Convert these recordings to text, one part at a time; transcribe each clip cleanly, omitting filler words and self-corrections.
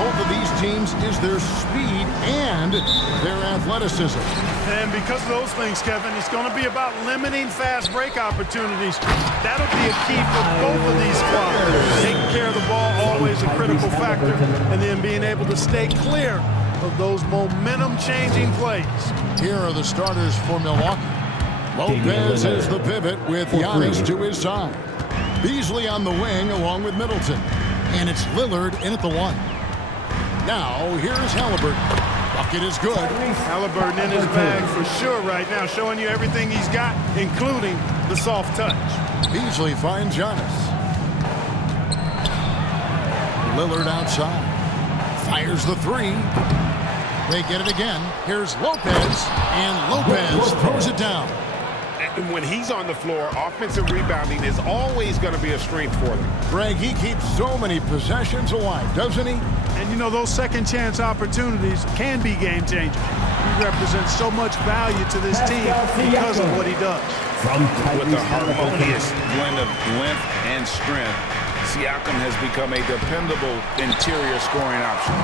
both of these teams is their speed and their athleticism. And because of those things, Kevin, it's going to be about limiting fast break opportunities. That'll be a key for both of these squads. Taking care of the ball, always a critical factor, and then being able to stay clear of those momentum-changing plays. Here are the starters for Milwaukee. Lopez is the pivot with Giannis to his side. Beasley on the wing along with Middleton. And it's Lillard in at the 1. Now, here's Haliburton. Bucket is good. Haliburton in his bag for sure right now, showing you everything he's got, including the soft touch. Beasley finds Giannis. Lillard outside. Fires the 3. They get it again. Here's Lopez, and Lopez throws it down. And when he's on the floor, offensive rebounding is always going to be a strength for them. Greg, he keeps so many possessions alive, doesn't he? And you know, those second chance opportunities can be game changers. He represents so much value to this team because of what he does. With a harmonious blend of length and strength, Siakam has become a dependable interior scoring option.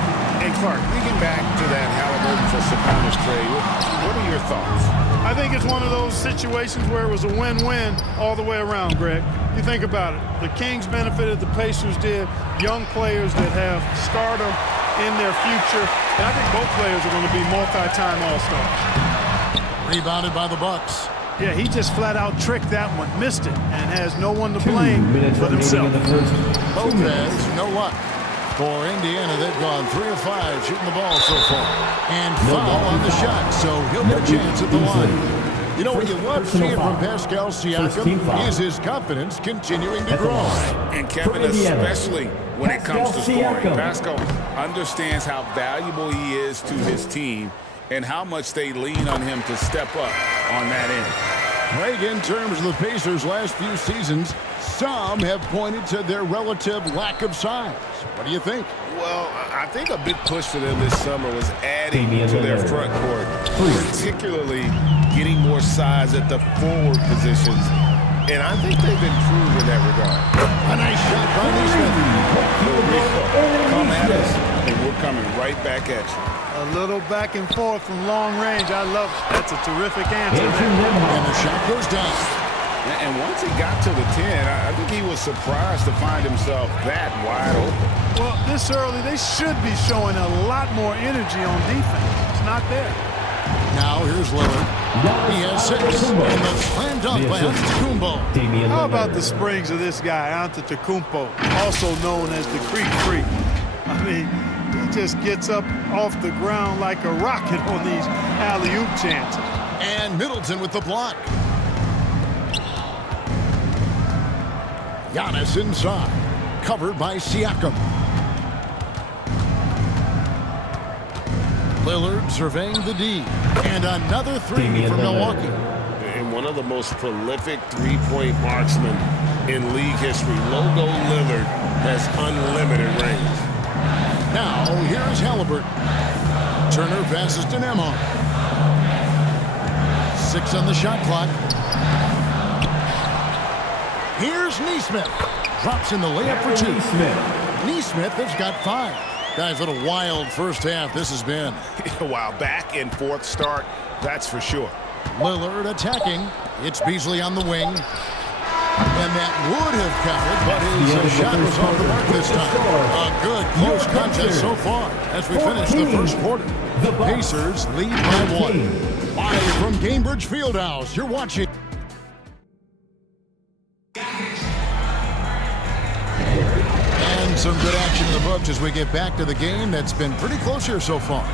And Clark, thinking back to that Haliburton for Sabonis trade, what are your thoughts? I think it's one of those situations where it was a win-win all the way around, Greg. You think about it. The Kings benefited, the Pacers did. Young players that have stardom in their future. And I think both players are going to be multi-time All-Stars. Rebounded by the Bucks. Yeah, he just flat-out tricked that one, missed it, and has no one to blame but himself. Lopez, no luck. For Indiana, they've gone 3 of 5 shooting the ball so far. And foul on the shot, so he'll get a chance at the line. You know what you love seeing from Pascal Siakam is his confidence continuing to grow. And Kevin, especially when it comes to scoring. Pascal understands how valuable he is to his team and how much they lean on him to step up on that end. Greg, in terms of the Pacers' last few seasons, some have pointed to their relative lack of size. What do you think? Well, I think a big push for them this summer was adding to their front court, particularly getting more size at the forward positions. And I think they've improved in that regard. A nice shot by Neesmith. Come at us, and we're coming right back at you. A little back and forth from long range. I love it. That's a terrific answer. And the shot goes down. And once he got to the 10, I think he was surprised to find himself that wide open. Well, this early, they should be showing a lot more energy on defense. It's not there. Now here's Lillard. He has 6. And the slam dunk by Antetokounmpo. How about the springs of this guy, Antetokounmpo, also known as the Creek Freak? I mean, he just gets up off the ground like a rocket on these alley-oop chances. And Middleton with the block. Giannis inside, covered by Siakam. Lillard surveying the D. And another 3 for Milwaukee. And one of the most prolific three-point marksmen in league history, Logo Lillard, has unlimited range. Now, here's Haliburton. Turner passes to Nemhard. 6 on the shot clock. Here's Neesmith. Drops in the layup for 2. Neesmith has got 5. Guys, what a wild first half this has been. Wow, back and forth start, that's for sure. Lillard attacking. It's Beasley on the wing. And that would have counted, but his shot was off the mark this time. A good, close contest so far as we finish the first quarter. The Pacers lead by 1. Live from Gainbridge Fieldhouse, you're watching. And some good action in the books as we get back to the game that's been pretty close here so far.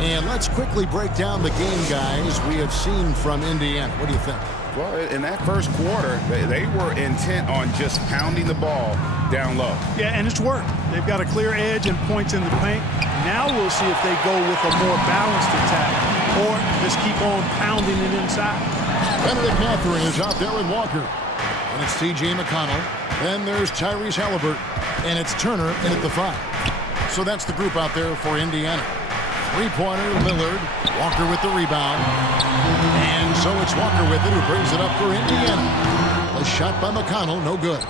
And let's quickly break down the game, guys, we have seen from Indiana. What do you think? Well, in that first quarter, they were intent on just pounding the ball down low. Yeah, and it's worked. They've got a clear edge and points in the paint. Now we'll see if they go with a more balanced attack or just keep on pounding it inside. Benedict Mathurin is out there with Walker. And it's T.J. McConnell. Then there's Tyrese Haliburton. And it's Turner in at the 5. So that's the group out there for Indiana. Three-pointer, Lillard. Walker with the rebound. And so it's Walker with it who brings it up for Indiana. A shot by McConnell, no good.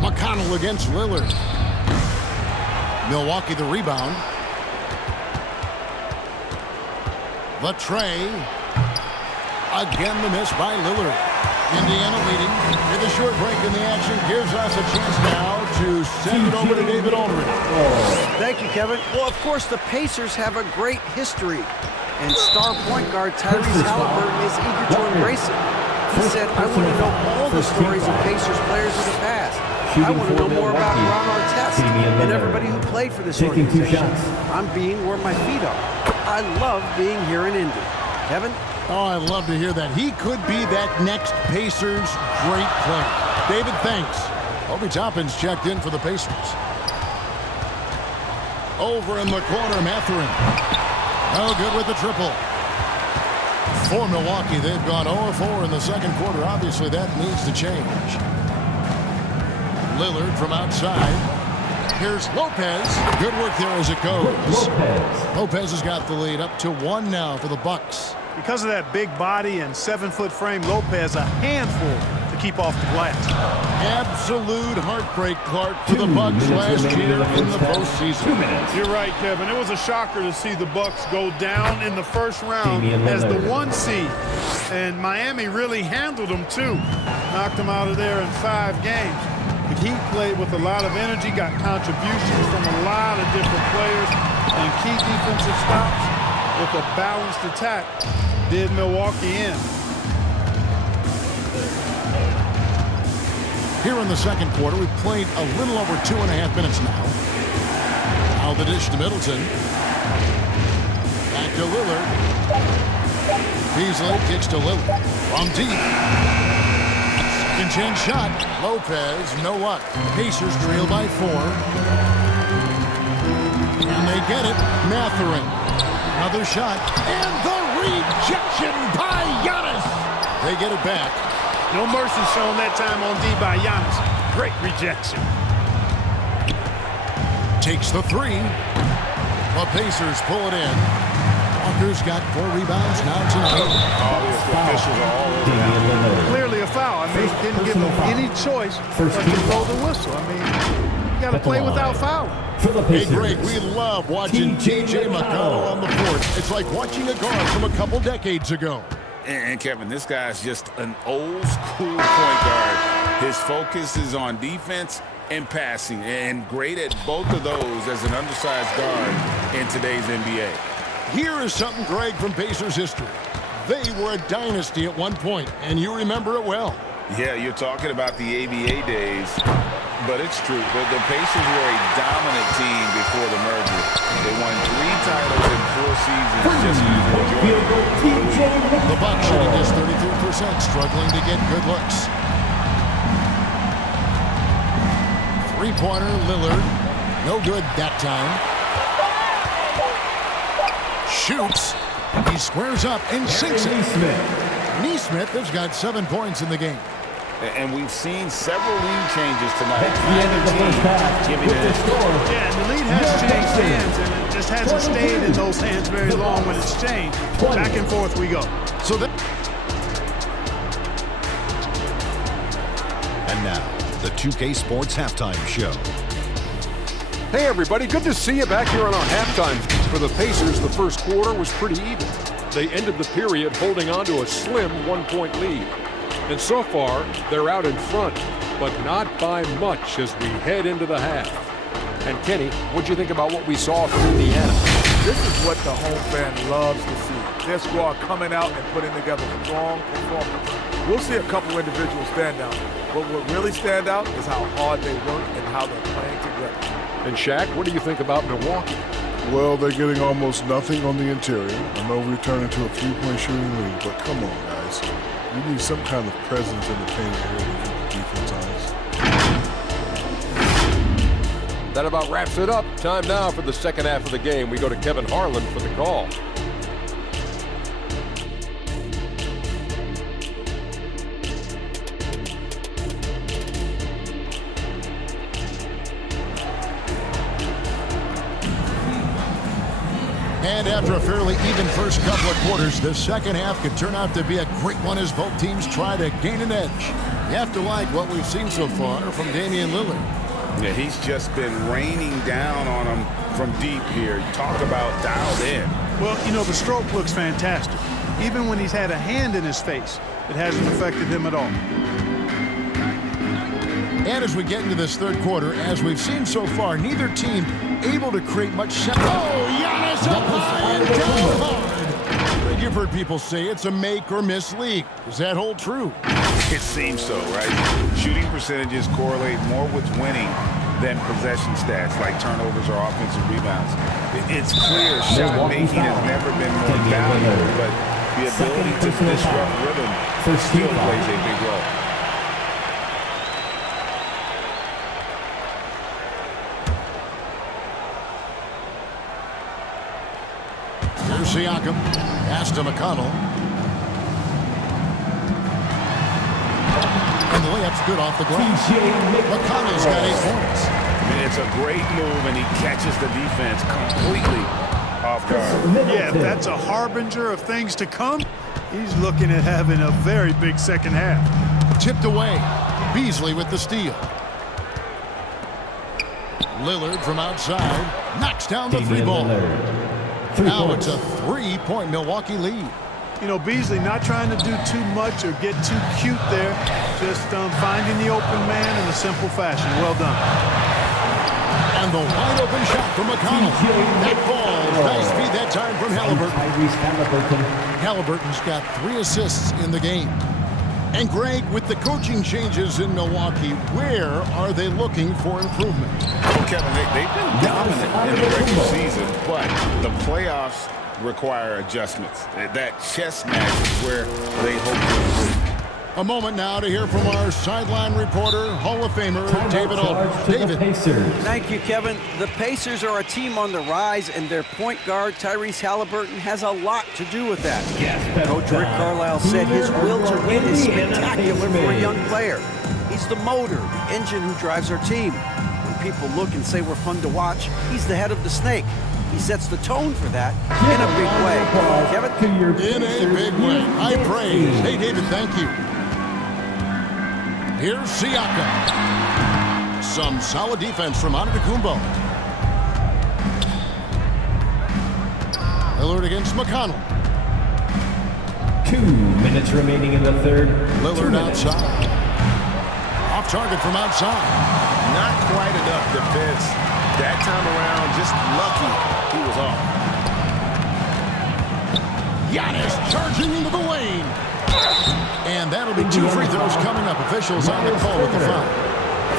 McConnell. McConnell against Lillard. Milwaukee the rebound. The tray. Again the miss by Lillard. Indiana leading with a short break in the action gives us a chance now to send it over to David Aldridge. Thank you, Kevin. Well, of course, the Pacers have a great history, and star point guard Tyrese Haliburton is eager to embrace it. He said, I want to know all the stories of Pacers players in the past. I want to know more about Ron Artest and everybody who played for this organization. I'm being where my feet are. I love being here in Indy. Kevin? Oh, I love to hear that. He could be that next Pacers great player. David, thanks. Obi Toppin's checked in for the Pacers. Over in the corner, Mathurin. No good with the triple. For Milwaukee, they've gone 0-4 in the second quarter. Obviously, that needs to change. Lillard from outside. Here's Lopez. Good work there as it goes. Lopez has got the lead up to 1 now for the Bucks. Because of that big body and 7-foot frame, Lopez a handful to keep off the glass. Absolute heartbreak, Clark, for the Bucks last year in the postseason. You're right, Kevin. It was a shocker to see the Bucks go down in the first round as the 1 seed. And Miami really handled them, too. Knocked them out of there in 5 games. The Heat played with a lot of energy, got contributions from a lot of different players, and key defensive stops with a balanced attack did Milwaukee in. Here in the second quarter, we've played a little over 2.5 minutes now. Now the dish to Middleton. Back to Lillard. Beasley kicks to Lillard. From deep. Second chance shot. Lopez, no luck. Pacers trail by 4. And they get it. Mathurin. Another shot. And the rejection by Giannis. They get it back. No mercy shown that time on D by Giannis. Great rejection. Takes the 3. The Pacers pull it in. Walker's got 4 rebounds now tonight. All the officials are all over that. Clearly a foul. I mean, didn't give him any choice but to blow the whistle. I mean, you got to play without fouling. Hey, Greg, we love watching T.J. McConnell on the court. It's like watching a guard from a couple decades ago. And Kevin, this guy's just an old school point guard. His focus is on defense and passing, and great at both of those as an undersized guard in today's NBA. Here is something, Greg, from Pacers history. They were a dynasty at one point, and you remember it well. Yeah, you're talking about the ABA days, but it's true. The Pacers were a dominant team before the merger. They won 3 titles in 4 seasons just before joining. The Bucks shooting just 33%, struggling to get good looks. 3-pointer, Lillard. No good that time. Shoots. He squares up and sinks it. Nesmith has got 7 points in the game. And we've seen several lead changes tonight. That's the end of the first half. Giving it. Yeah, and the lead has changed hands, and it just hasn't stayed in those hands very long when it's changed. Back and forth we go. So that. And now, the 2K Sports Halftime Show. Hey everybody, good to see you back here on our halftime. For the Pacers, the first quarter was pretty even. They ended the period holding on to a slim 1-point lead. And so far, they're out in front, but not by much as we head into the half. And Kenny, what'd you think about what we saw from Indiana? This is what the home fan loves to see. Their squad coming out and putting together strong performance. We'll see a couple individuals stand out, but what really stand out is how hard they work and how they're playing together. And Shaq, what do you think about Milwaukee? Well, they're getting almost nothing on the interior. I know we're turning to a 3-point shooting league, but come on, guys. We need some kind of presence in the paint area to keep the defense honest. That about wraps it up. Time now for the second half of the game. We go to Kevin Harlan for the call. And after a fairly even first couple of quarters, the second half could turn out to be a great one as both teams try to gain an edge. You have to like what we've seen so far from Damian Lillard. Yeah, he's just been raining down on him from deep here. Talk about dialed in. Well, you know, the stroke looks fantastic. Even when he's had a hand in his face, it hasn't affected him at all. And as we get into this third quarter, as we've seen so far, neither team able to create much shot. Oh, Giannis up high and down hard. You've heard people say it's a make or miss league. Does that hold true? It seems so, right? Shooting percentages correlate more with winning than possession stats like turnovers or offensive rebounds. It's clear shot making has never been more valuable, but the ability to disrupt rhythm still plays a big role. Here's Siakam. Pass to McConnell. And the layup's good off the glass. McConnell's got 8 points. I mean, it's a great move, and he catches the defense completely off guard. Yeah, if that's a harbinger of things to come, he's looking at having a very big second half. Tipped away. Beasley with the steal. Lillard from outside. Knocks down the 3-ball. Now it's a 3-point Milwaukee lead. You know, Beasley not trying to do too much or get too cute there. Just finding the open man in a simple fashion. Well done. And the wide open shot from McConnell. That falls. Nice feed that time from Haliburton. Haliburton's got 3 assists in the game. And Greg, with the coaching changes in Milwaukee, where are they looking for improvement? Well, Kevin, they've been dominant in the regular season, but the playoffs require adjustments. That chess match is where they hope to improve. A moment now to hear from our sideline reporter, Hall of Famer David Aldridge. David. Thank you, Kevin. The Pacers are a team on the rise, and their point guard, Tyrese Haliburton, has a lot to do with that. Coach Rick Carlisle said his will to win is spectacular for a young player. He's the motor, the engine who drives our team. When people look and say we're fun to watch, he's the head of the snake. He sets the tone for that in a big way. Kevin? In a big way. High praise. Hey, David, thank you. Here's Siakam. Some solid defense from Antetokounmpo. Lillard against McConnell. 2 minutes remaining in the third. Lillard outside. Off target from outside. Not quite enough defense. That time around, just lucky he was off. Giannis charging into the lane. And that'll be 2 free throws coming up. Officials on the call with the foul.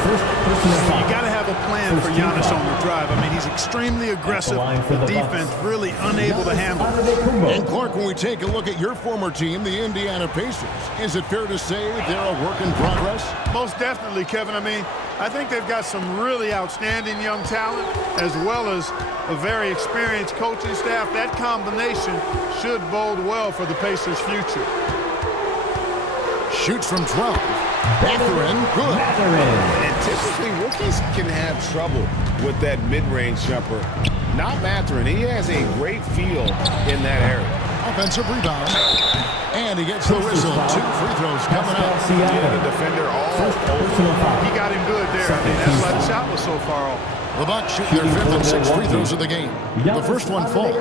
You got to have a plan for Giannis on the drive. I mean, he's extremely aggressive. The defense really unable to handle it. And Clark, when we take a look at your former team, the Indiana Pacers, is it fair to say they're a work in progress? Most definitely, Kevin. I mean, I think they've got some really outstanding young talent as well as a very experienced coaching staff. That combination should bode well for the Pacers' future. Shoots from 12. Mathurin, good. And typically, rookies can have trouble with that mid-range jumper. Not Mathurin. He has a great feel in that area. Offensive rebound. And he gets the whistle. 2 free throws coming up. Yeah, the defender all over. He got him good there. I mean, that's why the shot was so far off. The Bucks shoot their 5th and 6th free throws of the game. The first one falls.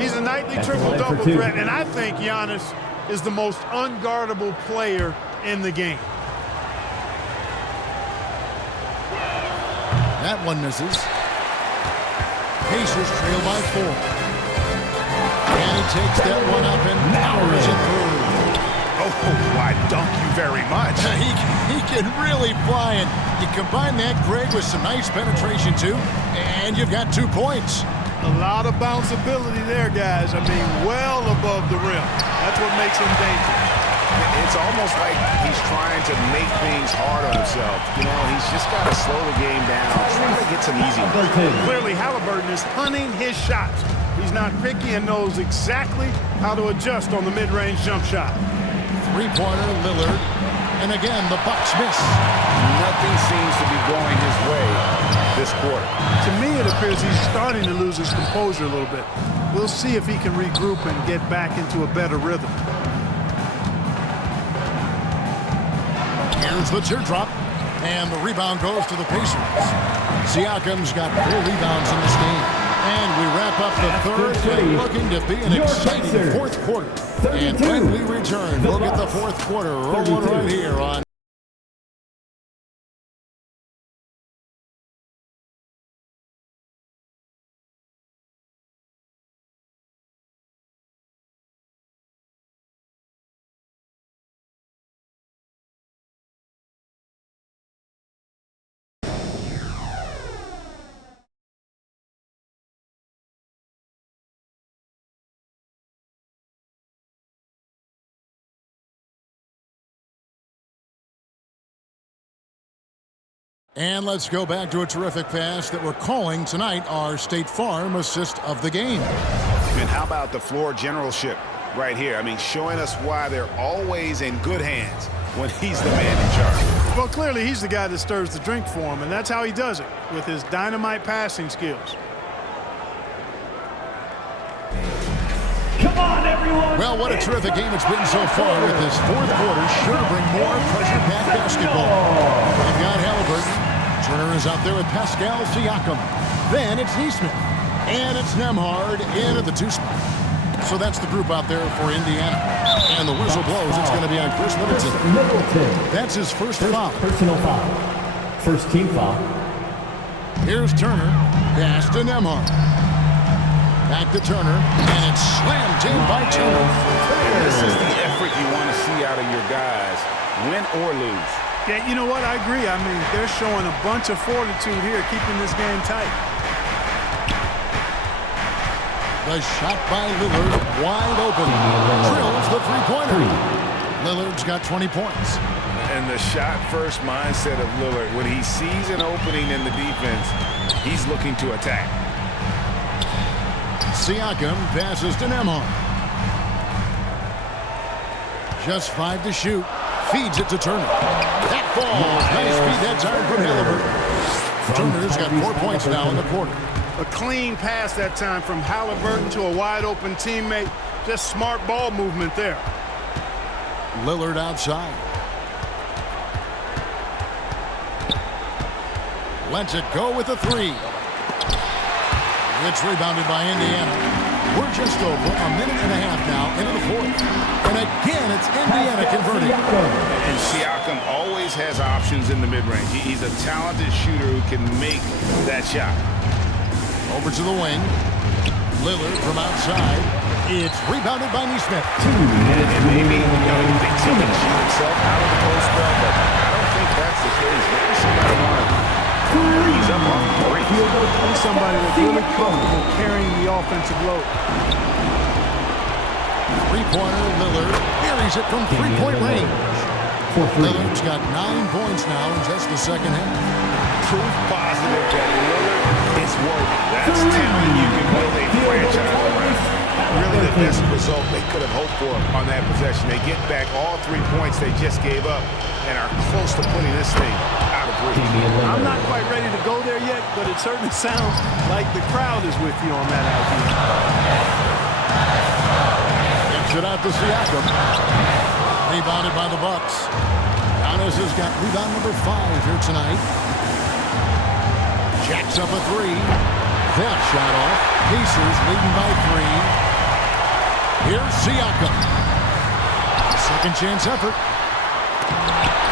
He's a nightly triple-double threat, and I think Giannis is the most unguardable player in the game. That one misses. Pacers trail by 4. And he takes that one up and powers it through. Oh, I dunk you very much. He can really fly it. You combine that, Greg, with some nice penetration, too, and you've got 2 points. A lot of bounceability there, guys. I mean, well above the rim. That's what makes him dangerous. It's almost like he's trying to make things hard on himself. You know, he's just got to slow the game down, trying to get some easy ones. Clearly, Haliburton is hunting his shots. He's not picky and knows exactly how to adjust on the mid-range jump shot. 3-pointer, Lillard. And again, the Bucks miss. Nothing seems to be going his way this quarter. To me, it appears he's starting to lose his composure a little bit. We'll see if he can regroup and get back into a better rhythm. Here's the teardrop, and the rebound goes to the Pacers. Siakam's got 4 rebounds in this game. And we wrap up the third, and looking to be an exciting fourth quarter. And when we return, we'll get the fourth quarter rolling right here on And let's go back to a terrific pass that we're calling tonight our State Farm assist of the game. And how about the floor generalship right here? I mean, showing us why they're always in good hands when he's the man in charge. Well, clearly he's the guy that stirs the drink for him, and that's how he does it, with his dynamite passing skills. Come on, everyone. Well, what a terrific game it's been so far with this fourth quarter. Sure to bring more pressure-packed basketball. They've got Haliburton. Turner is out there with Pascal Siakam. Then it's Neesmith. And it's Nembhard in at the 2 spot. So that's the group out there for Indiana. And the whistle blows. It's going to be on Chris Middleton. That's his first foul. Personal foul. First team foul. Here's Turner. Pass to Nembhard. Back to Turner. And it's slammed in by Turner. This is the effort you want to see out of your guys, win or lose. Yeah, you know what? I agree. I mean, they're showing a bunch of fortitude here, keeping this game tight. The shot by Lillard, wide open. Drills the three-pointer. Lillard's got 20 points. And the shot-first mindset of Lillard, when he sees an opening in the defense, he's looking to attack. Siakam passes to Nembhard. Just 5 to shoot. Feeds it to Turner. That falls. Nice feed that time from Haliburton. Turner's got 4 points now in the quarter. A clean pass that time from Haliburton to a wide-open teammate. Just smart ball movement there. Lillard outside. Lets it go with a 3. It's rebounded by Indiana. We're just over a minute and a half now into the fourth. And again, it's Indiana converting. And Siakam always has options in the mid-range. He's a talented shooter who can make that shot. Over to the wing. Lillard from outside. It's rebounded by Neesmith. 2 minutes. And maybe, he thinks he can shoot himself out of the post spell, but I don't think that's the case. Maybe somebody wants to freeze up on the break. He's somebody that's really comfortable carrying the offensive load. Three-pointer, Lillard buries it from three-point range. Lillard's got 9 points now in just the second half. Proof positive that Lillard is worthy. That's talent you can build a franchise around. Really the best result they could have hoped for on that possession. They get back all 3 points they just gave up and are close to putting this thing out of reach. I'm not quite ready to go there yet, but it certainly sounds like the crowd is with you on that idea. Gets it out to Siakam. Rebounded by the Bucks. Giannis has got rebound number 5 here tonight. Jacks up a 3. That shot off. Pacers leading by 3. Here's Siakam. Second chance effort.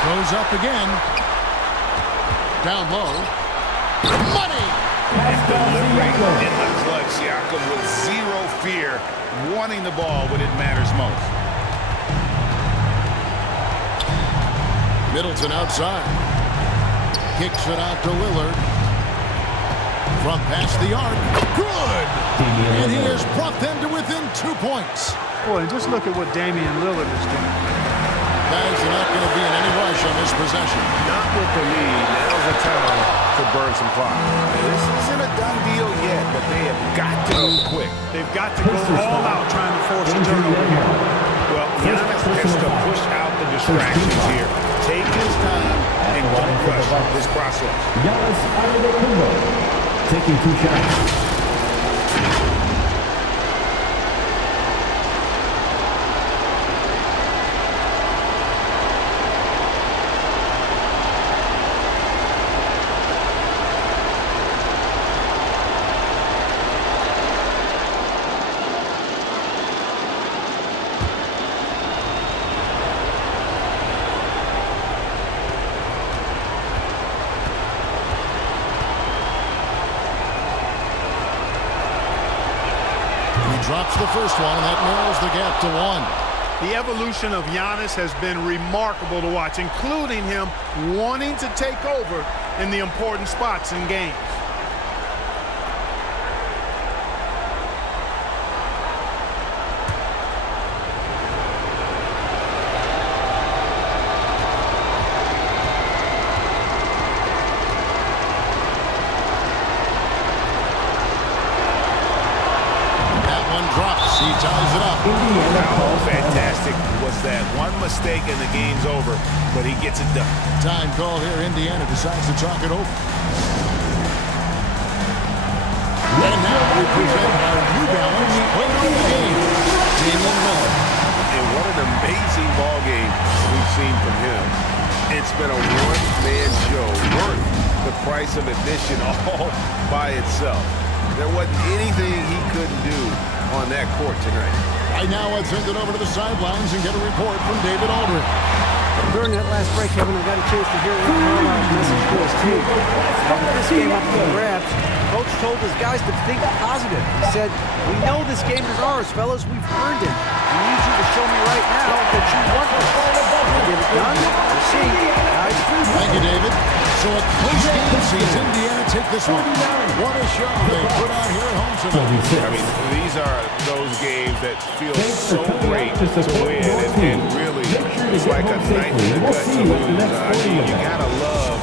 Goes up again. Down low. Money! And delivering in the clutch. Siakam with zero fear, wanting the ball when it matters most. Middleton outside. Kicks it out to Lillard. From past the arc. Good! And he has brought them to within 2 points. Boy, just look at what Damian Lillard is doing. Guys are not going to be in any rush on this possession. Not with the lead. Now's the time to burn some clock. This isn't a done deal yet, but they have got to move quick. They've got to go all out trying to force a turnover. Well, Giannis has to push out the distractions here. Take his time and don't rush this process. Giannis Antetokounmpo taking 2 shots. drops the first one, and that narrows the gap to 1. The evolution of Giannis has been remarkable to watch, including him wanting to take over in the important spots in games. He ties it up. How fantastic was that? One mistake and the game's over, but he gets it done. Time call here. Indiana decides to talk it over. And now we present our New Balance player of the game, Damian Lillard. And what an amazing ball game we've seen from him. It's been a one-man show worth the price of admission all by itself. There wasn't anything he couldn't do on that court tonight. Right now, let's send it over to the sidelines and get a report from David Aldridge. During that last break, Kevin, I got a chance to hear Rick Carlisle's message to his team. Coming this game up for grabs, Coach told his guys to think positive. He said, "We know this game is ours, fellas. We've earned it. I need you to show me right now that you want this. Get it done? We'll see, guys." Thank you, David. So a close game sees Indiana take this one. What a show they put on here at home tonight. I mean, these are those games that feel so great to win, and really, it's like a knife in the gut to lose. I mean, you gotta love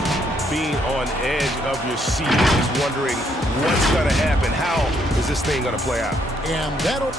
being on edge of your seat, just wondering what's gonna happen. How is this thing gonna play out? And that'll...